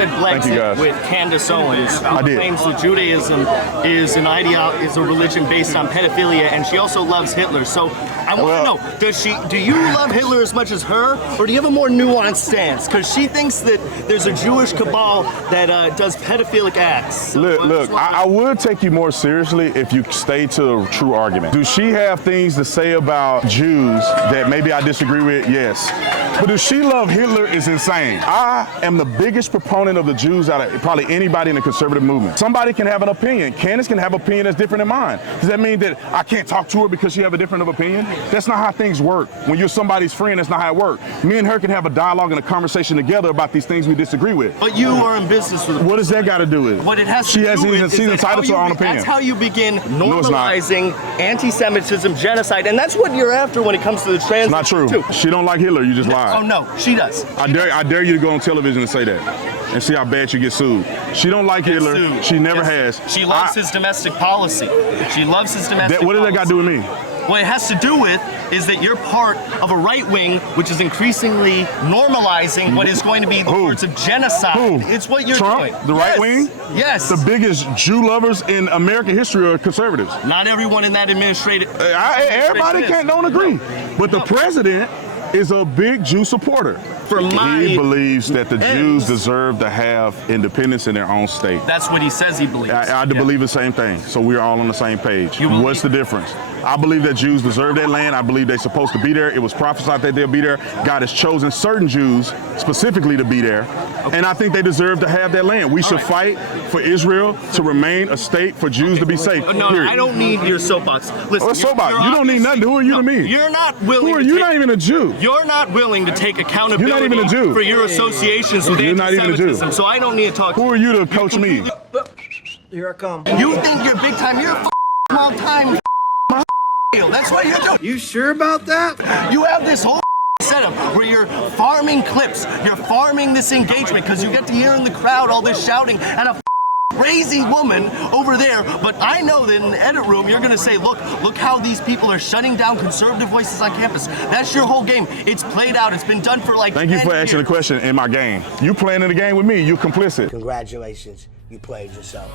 attended Blexit with Candace Owens, who claims that Judaism is a religion based on pedophilia, and she also loves Hitler. So I want to know, do you love Hitler as much as her, or do you have a more nuanced stance? Because she thinks that there's a Jewish cabal that does pedophilic acts. Look, I would take you more seriously if you stay to a true argument. Do she have things to say about Jews that maybe I disagree with? Yes. But does she love Hitler is insane. I am the biggest proponent of the Jews out of probably anybody in the conservative movement. Somebody can have an opinion. Candace can have an opinion that's different than mine. Does that mean that I can't talk to her because she have a different opinion? That's not how things work. When you're somebody's friend, that's not how it works. Me and her can have a dialogue and a conversation together about these things we disagree with. But you are in business with her. What does that got to do with it? What it has to do with she's entitled to her own opinion. That's how you begin normalizing anti-Semitism, genocide, and that's what you're after when it comes to the trans. It's not true. Too. She don't like Hitler. You just lied. Oh no, she does. I dare you to go on television and say that, and see how bad you get sued. She don't like Hitler. Sued. She never has. She loves his domestic policy. She loves his domestic. What does that got to do with me? What it has to do with is that you're part of a right wing which is increasingly normalizing what is going to be the words of genocide. Who? It's what you're Trump, doing. The right wing? Yes. The biggest Jew lovers in American history are conservatives. Not everyone in that administration. Everybody don't agree. But the president is a big Jew supporter. He believes that the Jews deserve to have independence in their own state. That's what he says he believes. I believe the same thing. So we're all on the same page. What's the difference? I believe that Jews deserve that land. I believe they're supposed to be there. It was prophesied that they'll be there. God has chosen certain Jews specifically to be there. Okay. And I think they deserve to have that land. We should fight for Israel to remain a state for Jews to be safe. No, I don't need your soapbox. Listen, soapbox? You don't need nothing. Who are you to me? You're not willing. Who are you? Not even a Jew. You're not willing to take accountability. You're not even a Jew. For your associations with anti-Semitism. So I don't need to talk. Who are you to coach me? Here I come. You think you're big time? You're a small time. That's what you're doing. You sure about that? You have this whole setup where you're farming clips. You're farming this engagement because you get to hear in the crowd all this shouting and a crazy woman over there. But I know that in the edit room, you're going to say, look how these people are shutting down conservative voices on campus. That's your whole game. It's played out. It's been done for like 10 years. Thank you for asking the question in my game. You playing in the game with me. You complicit. Congratulations. You played yourself.